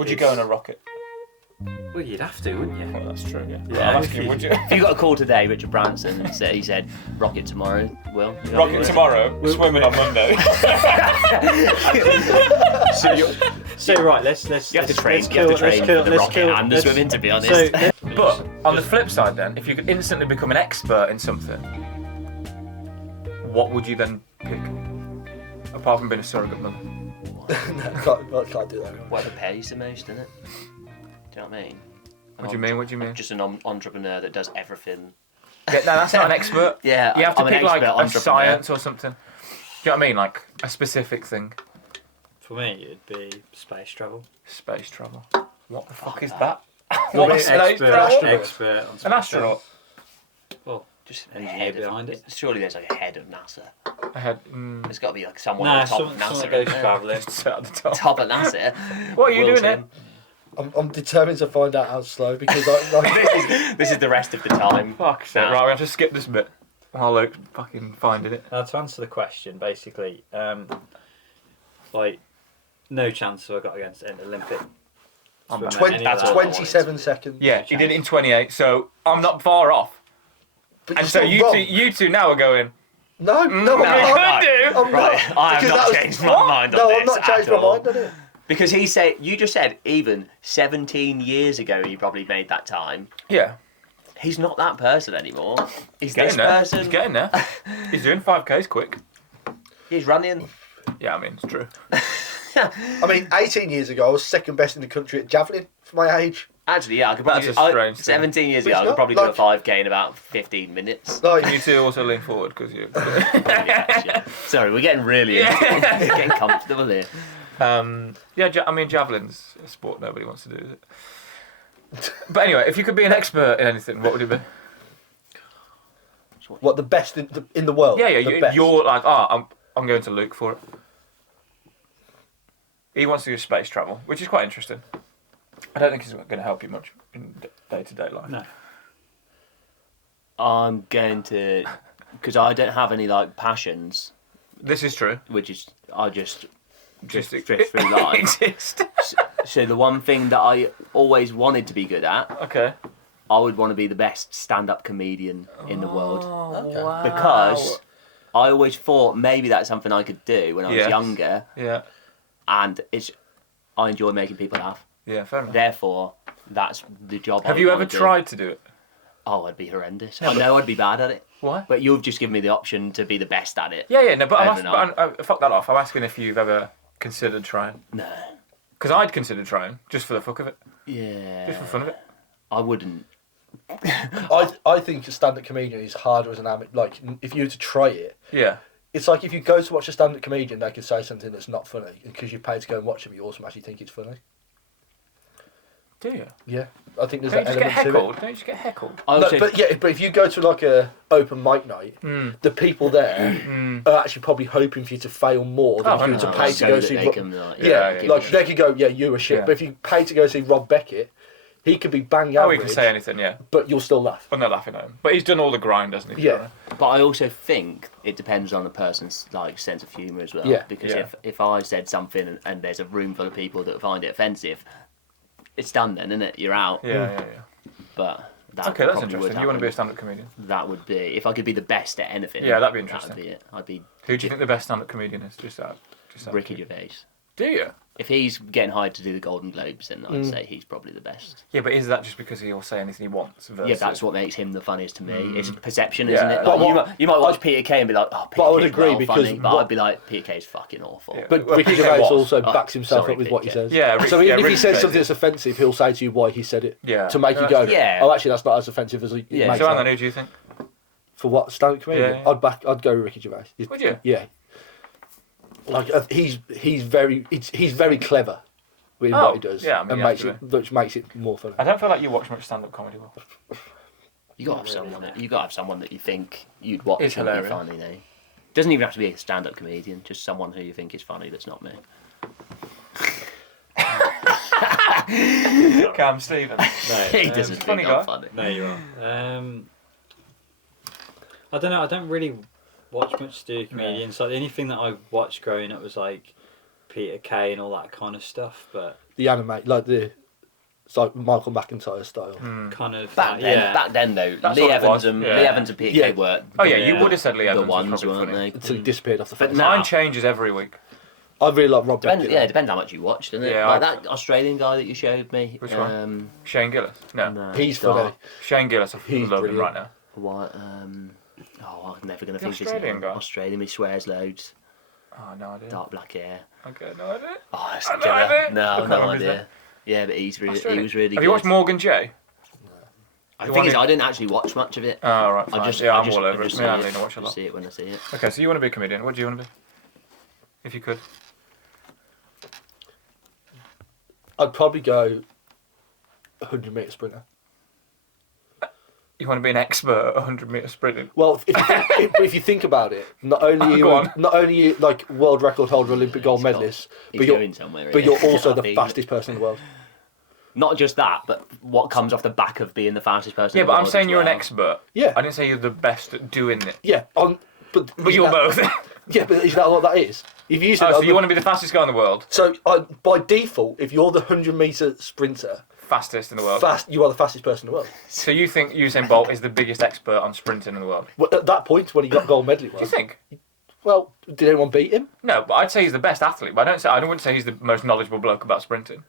Would you go in a rocket? Well, you'd have to, wouldn't you? Well, that's true, yeah. Yeah, I'm asking you, would you? If you got a call today, Richard Branson, and he said, rocket tomorrow, Will? Rocket tomorrow, swimming on Monday. So right, let's You have to train, kill for the rocket and the swimming, to be honest. But on the flip side then, if you could instantly become an expert in something, what would you then pick? Apart from being a surrogate mother. No, can't do that. Whatever pays the most, isn't it? Do you know what I mean? What do you mean? Just an entrepreneur that does everything. Yeah, no, that's not an expert. Yeah, you have to I'm an pick like expert a entrepreneur. science or something. Do you know what I mean? Like a specific thing. For me, it'd be space travel. Space travel. What the fuck is that? You're What an is space travel? Expert on space An astronaut. Well, Just engineer head of, behind it. Surely there's like a head of NASA. I had. There's got to be like someone Nah, at the top someone of NASA. that goes isn't there? travelling. Just at the top. Top of NASA. What are you Will's doing him. I'm determined to find out how slow because This is the rest of the time. Fuck's sake. Right, we have to skip this bit while Luke's fucking finding it. Now to answer the question, basically, like, no chance have I got against an Olympic. swimmer, 20, any of that's that. 27 seconds. Yeah, he did it in 28, so I'm not far off. But And you're so still wrong. you two now are going. No, No, I'm no, not. do. I'm Right, not. I have Because not that was- changed my mind on No, this I've not changed at my all. mind on it. Because you just said even 17 years ago he probably made that time. Yeah, He's not that person anymore. He's getting this there. person. He's getting there. He's doing 5Ks quick. He's running. Yeah, I mean, it's true. I mean, 18 years ago, I was second best in the country at javelin for my age. Actually, yeah, I could probably That's a strange thing. 17 years But ago, I it's could not probably do a like- 5K in about 15 minutes. Like, You two also lean forward because you. Yeah. Sorry, we're getting really into it. We're getting comfortable here. Yeah, I mean, javelin's a sport nobody wants to do, is it? But anyway, if you could be an expert in anything, what would it be? what, the best in the world? Yeah, The best. you're like, I'm going to Luke for it. He wants to do space travel, which is quite interesting. I don't think it's going to help you much in day-to-day life. No. I'm going to, because I don't have any like passions, This is true. which is I just drift Just through life. exist. So the one thing that I always wanted to be good at, Okay. I would want to be the best stand-up comedian in the world. Okay. Wow. Because I always thought maybe that's something I could do when I was Yes. younger, Yeah. and I enjoy making people laugh. Yeah, fair enough. Therefore, that's the job. Have I you wanna ever do. tried to do it? Oh, I'd be horrendous. I know I'd be bad at it, Why? but you've just given me the option to be the best at it. Yeah, no, but Over fuck that off. I'm asking if you've ever considered trying. No. Because I'd consider trying, just for the fuck of it. Yeah. Just for fun of it. I wouldn't. I think a stand-up comedian is harder as an amateur. Like, if you were to try it, Yeah. it's like if you go to watch a stand-up comedian, they can say something that's not funny, and because you pay to go and watch them, you automatically think it's funny. Do you? Yeah, I think there's Don't you that just get element to it. heckled? Don't you just get heckled? I No, also, but if you go to like a open mic night, the people there are actually probably hoping for you to fail more than Oh, if you were to no, pay so to go that see. they can, like, Yeah, yeah, like give they could go, yeah, you were shit. Yeah. But if you pay to go see Rob Beckett, he could be bang Oh, average, he can say anything, yeah. but you'll still laugh. But not laughing at him. But he's done all the grind, hasn't he? Yeah. But I also think it depends on the person's like sense of humour as well. Yeah. Because Yeah. if I said something and there's a room full of people that find it offensive, it's done then, isn't it? You're out. Yeah. But that Okay, that's probably would interesting. You want to be a happen. stand-up comedian? That would be if I could be the best at anything. Yeah, that'd be That interesting. would be it. I'd be Who do you think the best stand-up comedian is? Just out Ricky of Gervais. Do you? If he's getting hired to do the Golden Globes, then I'd say he's probably the best. Yeah, but is that just because he'll say anything he wants? Versus... Yeah, that's what makes him the funniest to me. It's perception, Yeah. isn't it? But Like, you might watch Peter Kay and be like, oh, Peter But I would Kay's agree well because funny, but what- I'd be like, Peter Kay's fucking awful. Yeah. But Well, Ricky Peter Gervais was. also Oh, backs himself sorry, up with what he Peter. says. Yeah, So if he Ricky says Gervais something is- that's offensive, he'll say to you why he said it. Yeah. To make No, you that's go, true. Yeah. oh, actually, that's not as offensive as it Yeah. makes So, sound. Alan, who do you think? For what stand-up comedian? Yeah. I'd go with Ricky Gervais. Would you? Yeah. Like he's very clever with Oh, what he does, yeah, I mean, and you have makes to it which makes it more fun. I don't feel like you watch much stand-up comedy. Well. You got to have someone. You got to have someone that you think you'd watch It's and be hilarious. funny. Though. Doesn't even have to be a stand-up comedian. Just someone who you think is funny. That's not me. Cam Stevens. He doesn't funny think I'm guy. funny. No, you are. I don't know. I don't really watch much stand-up comedians. Like the only thing that I watched growing up was like Peter Kay and all that kind of stuff. But the anime, like it's like Michael McIntyre style. Kind of. Back then though, That's Lee what it Evans was, and yeah. Lee Evans and Peter Yeah. Kay were. Oh yeah, you would have said Lee the Evans was ones, probably weren't funny. they? Until he disappeared off the But face. now- Mine changes every week. I really like Rob Depends, Beckett. yeah, it depends how much you watched, doesn't it? Yeah, like I- that Australian guy that you showed me. Which one? Shane Gillis. No. No, He's Dark. funny. Shane Gillis. I He's love him brilliant. right now. What? I'm never gonna The think his Australian name. guy? Australian, he swears loads. Oh, no idea. Dark black hair. Okay, no idea. Oh, it's I a have no idea. killer. I No, can't no remember his idea. name. Yeah, but he Australian. was really Have good. you watched Morgan J? The The thing one is, who- I didn't actually watch much of it. Oh, right, fine. I just, yeah, I I'm just, all over I it. just Yeah, I see need to watch a I lot. see it when I see it. Okay, so you want to be a comedian. What do you want to be? If you could. I'd probably go 100-metre sprinter. You want to be an expert at 100-metre sprinting? Well, if you think about it, not only Go on. are you like world record holder, Olympic gold medalist, He's but you're going somewhere. but you're isn't he? also I the think. fastest person in the world. Not just that, but what comes off the back of being the fastest person. Yeah, in the but I'm world saying as you're an well. expert. Yeah. I didn't say you're the best at doing it. Yeah, but You're isn't that- both. Yeah, but isn't that what that is? If you said, Oh, so you want to be the fastest guy in the world? So by default, if you're the 100-metre sprinter, Fastest in the world. you are the fastest person in the world. So you think Usain Bolt is the biggest expert on sprinting in the world? Well, at that point, when he got gold medal, he Do you was. think? Well, did anyone beat him? No, but I'd say he's the best athlete. But I wouldn't say he's the most knowledgeable bloke about sprinting.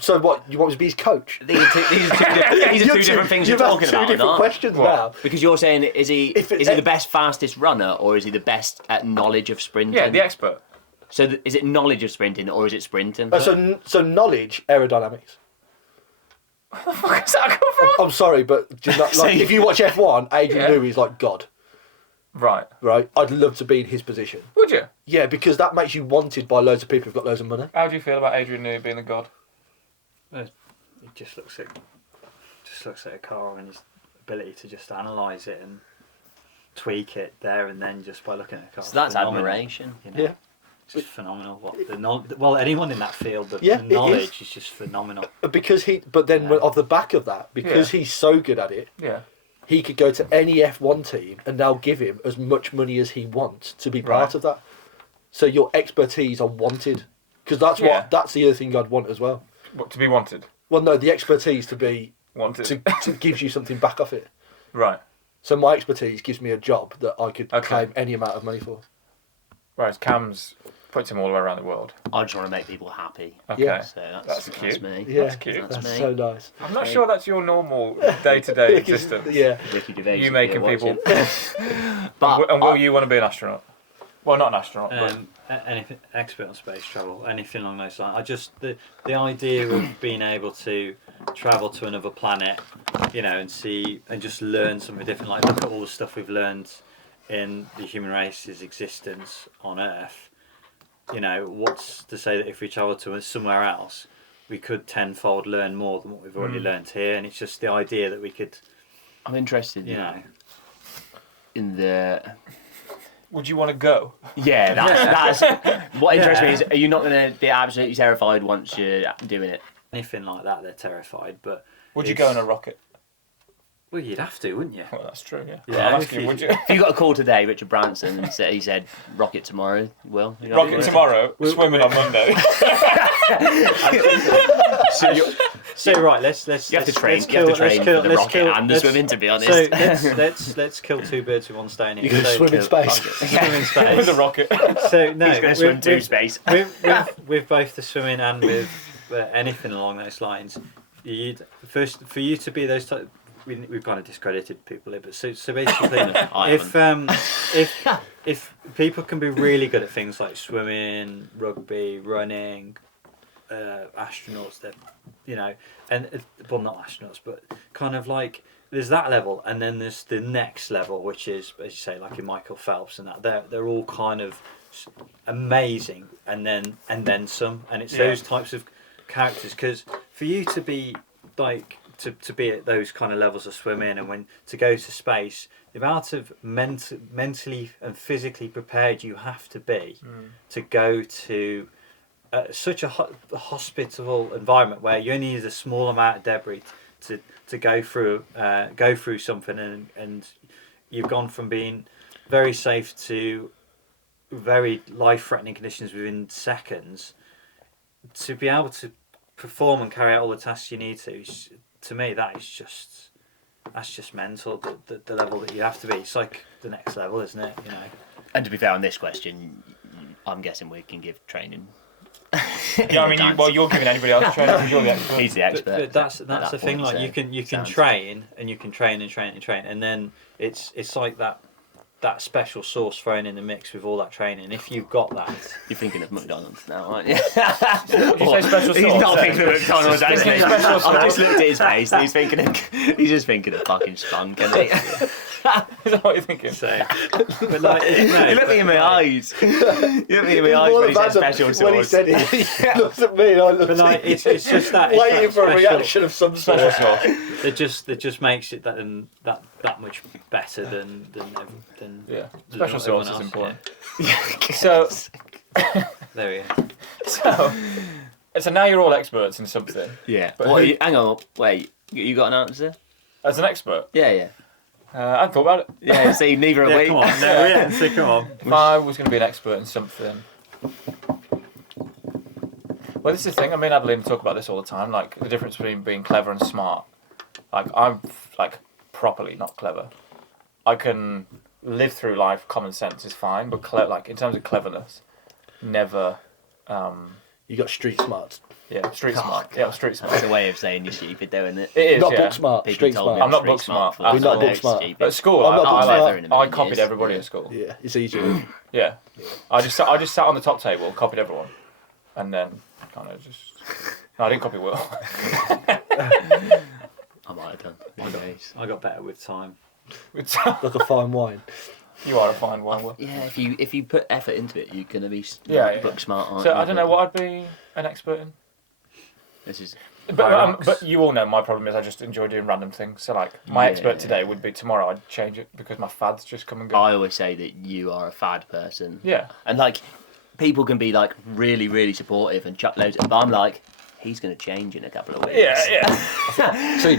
So what? You want me to be his coach? These are two different things you're talking two about, different aren't? questions What? now. Because you're saying, is he the best, fastest runner, or is he the best at knowledge of sprinting? Yeah, the expert. So is it knowledge of sprinting, or is it sprinting? So knowledge, aerodynamics. Where the fuck does that come from? I'm sorry, but do you not, like, if you watch F1, Adrian Yeah. Newey's like God, Right. right? I'd love to be in his position. Would you? Yeah, because that makes you wanted by loads of people who've got loads of money. How do you feel about Adrian Newey being a god? He just looks at a car and his ability to just analyse it and tweak it there and then just by looking at a car. So that's Phenomenal, admiration. You know? Yeah. It's just phenomenal. Well, anyone in that field, Yeah, the it is. knowledge is just phenomenal. But then Yeah. off the back of that, because he's so good at it, Yeah. he could go to any F1 team and now give him as much money as he wants to be part Right. of that. So your expertise are wanted, because Yeah. that's the other thing I'd want as well. What, to be wanted? Well, no, the expertise to be Wanted. to gives you something back off it. Right. So my expertise gives me a job that I could Okay. claim any amount of money for. Whereas Cam's puts him all around the world. I just want to make people happy. Okay. Yeah. So That's cute. me. Yeah, That's cute. That's That's me. so nice. I'm not sure that's your normal day-to-day existence. Yeah. Ricky Gervais, You if making you're people... watching. But and will you want to be an astronaut? Well, not an astronaut, Anything expert on space travel, anything along those lines. I just the idea of being able to travel to another planet, you know, and see and just learn something different. Like look at all the stuff we've learned in the human race's existence on Earth. You know, what's to say that if we travel to somewhere else, we could tenfold learn more than what we've already learned here? And it's just the idea that we could, I'm interested you know. in the. would you want to go? Yeah, that's what interests me is, are you not going to be absolutely terrified once you're doing it? Anything like that, they're terrified. But Would you go in a rocket? well, you'd have to, wouldn't you? Well, that's true, yeah. Yeah, I'm if asking, you- would you? If you got a call today, Richard Branson, and he said, rocket tomorrow, well. you know, Rocket tomorrow, swimming on Monday. So right, let's You have to train. let's You have to kill- train let's for kill- the let's rocket kill- and the let's- swimming. To be honest. So let's kill two birds with one stone. You can swim in space. Swim in space. With a rocket. So no, He's going to swim to space. with both the swimming and with anything along those lines, you'd first for you to be those type. We've kind of discredited people here, but so basically, if people can be really good at things like swimming, rugby, running, astronauts, they're, you know, and well, not astronauts, but kind of like there's that level, and then there's the next level, which is, as you say, like in Michael Phelps and that they're all kind of amazing, and then some, and it's those types of characters, because for you to be like to be at those kind of levels of swimming and when to go to space, the amount of mentally and physically prepared you have to be to go to such a hospitable environment where you only need a small amount of debris to go through something, and you've gone from being very safe to very life-threatening conditions within seconds. to be able to perform and carry out all the tasks you need to me, that's just mental. The level that you have to be. It's like the next level, isn't it? You know. And to be fair on this question, I'm guessing we can give training. Yeah, I mean, you're giving anybody else training because you're the expert. He's the expert. But that's the thing. point, Like so you can sounds- train and you can train and train and train, and then it's like that special sauce thrown in the mix with all that training. If you've got that, You're thinking of McDonald's now, aren't you? Did you say special He's sauce? not thinking of McDonald's, actually. Special I've sauce. just looked at his face and he's just thinking of fucking spunk, isn't he? Is that what you're thinking? so, but like, no, You look me in my eyes. You look me in my eyes when he said special sauce. When he said it, he looked at me and I looked but like, at him. it's just that Waiting it's for that a reaction of some sort. Special sauce. That just makes it that much better than Yeah. than Special everyone sauce is else, important. yeah. So, There we go. so now you're all experts in something. Yeah. But What, who- hang on, wait. You got an answer? As an expert, Yeah. I thought about it. Yeah, see, neither are Yeah, we. come on. No, yeah, so come on. If I was going to be an expert in something. Well, this is the thing. I mean, Adeline talk about this all the time. Like the difference between being clever and smart. Like I'm like properly not clever. I can live through life. Common sense is fine, but like in terms of cleverness, never. You got street smarts. Yeah, street Oh, smart. God. Yeah, street smart. That's a way of saying you're stupid, though, isn't it? It is. Not Yeah. book smart, People street told smart. me I'm not street book smart. for We're like not book 4 years, smart. stupid. At school, I'm not book I smart. I copied everybody at school. Yeah, it's easier. Yeah, I just sat on the top table, copied everyone, and then kind of just. No, I didn't copy Will. I might have done. One days. I got better with time. Like a fine wine. You are a fine one, Will. Yeah, if you put effort into it, you're gonna be Yeah. book smart. Aren't So you? I don't know what I'd be an expert in. This is. But you all know my problem is I just enjoy doing random things. So like my expert today would be tomorrow I'd change it because my fads just come and go. I always say that you are a fad person. Yeah. And like, people can be like really, really supportive and chuck loads. But I'm like, he's gonna change in a couple of weeks. Yeah. See,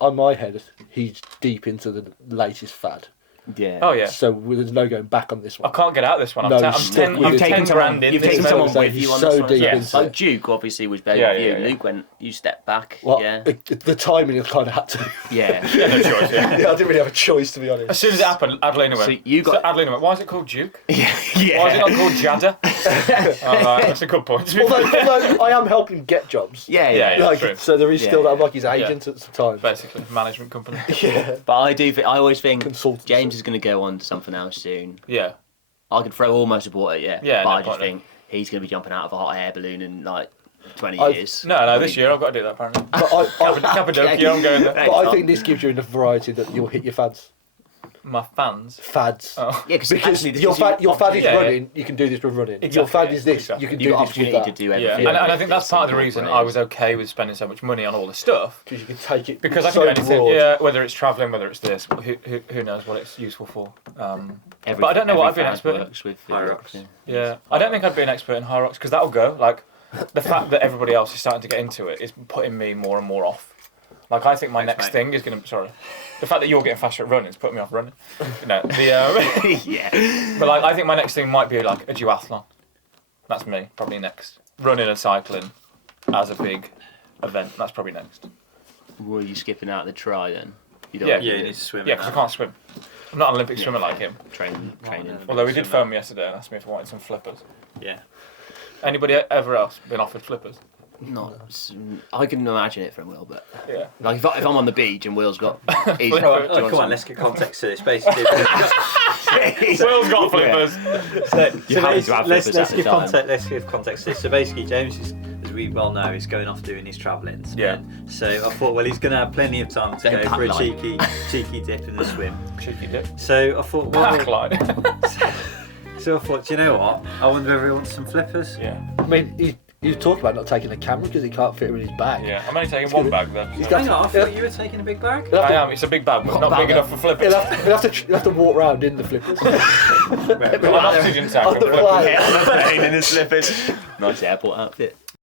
on my head, he's deep into the latest fad. Yeah. Oh yeah. So there's no going back on this I one. can't get out of this one. No, I'm he's 10 stuck with it. 10 grand in. You've this taken moment. someone with He's you on so this one. deep Yeah. into Like it. Duke obviously was better Yeah, with you. yeah, yeah. Luke went, you stepped back. Well, Yeah. the timing is kind of had to. Yeah. Yeah, no choice. Yeah. Yeah, I didn't really have a choice, to be honest. As soon as it happened, Adelina went. So you got- Adelina went. Why is it called Duke? Yeah. Why is it not called Jadda? All right, that's a good point. although I am helping get jobs. Yeah. Yeah, yeah. Like, true. so there is still Yeah. that I'm like his agent at the time. Basically, management company. Yeah. But I always think Consultancy. James is going to go on to something else soon. Yeah. I could throw all my support at you. Yeah, But no I just point. think he's going to be jumping out of a hot air balloon in like 20 I've- years. No, this year I've got to do that apparently. But Cappadocia, I'm going there. Hey, but I Tom. think this gives you enough variety that you'll hit your fads. My fans. Fads. Oh. Yeah, Because actually, your fad is Yeah, yeah. running, you can do this with running. Your Exactly, fad yeah, is this, exactly. you can you've do got this with opportunity that. to do Yeah, everything. and I think that's It's part of the simple reason brains. I was okay with spending so much money on all the stuff. Because you can take it Because I can so do anything, broad. yeah, whether it's travelling, whether it's this, who knows what it's useful for. Every- but I don't know what I'd be an every expert in. fad works with High the- rocks. Yeah, I don't think I'd be an expert in high rocks because that'll go. Like, the fact that everybody else is starting to get into it is putting me more and more off. Like, I think my Thanks, next mate. thing is going to... Sorry. The fact that you're getting faster at running is putting me off running. You know, Yeah. but, like, I think my next thing might be, like, a duathlon. That's me, probably next. Running and cycling as a big event. That's probably next. Were you skipping out the try then? You don't Yeah. want to Yeah, do you it. need to swim. Yeah, because I can't swim. I'm not an Olympic swimmer like him. Training. Although he did phone me yesterday and asked me if I wanted some flippers. Yeah. Anybody ever else been offered flippers? Not. I can imagine it from Will, but Yeah. like if I'm on the beach and Will's got. He's Flipper. got- Oh, come on, let's get context to this. Basically, Will's got flippers. You're happy to have let's flippers at the give time. context. Let's give context to this. So basically, James is, as we well know, is going off doing his travellings. Yeah. And so I thought, well, he's going to have plenty of time to Don't go for a pack cheeky dip in the swim. Cheeky dip. So I thought, Pack well, line. so I thought, do you know what? I wonder if he wants some flippers. Yeah. I mean, he's talking about not taking a camera because he can't fit it in his bag. Yeah. I'm only taking one bag though. He's so- got- Hang on, I thought you were taking a big bag. He'll have I to- am. It's a big bag, but What not bag? big enough for flippers. He'll have to walk round in the flippers. Got an oxygen tank On and the flippers. plane. Yeah, on the plane in his slippers. Nice airport outfit.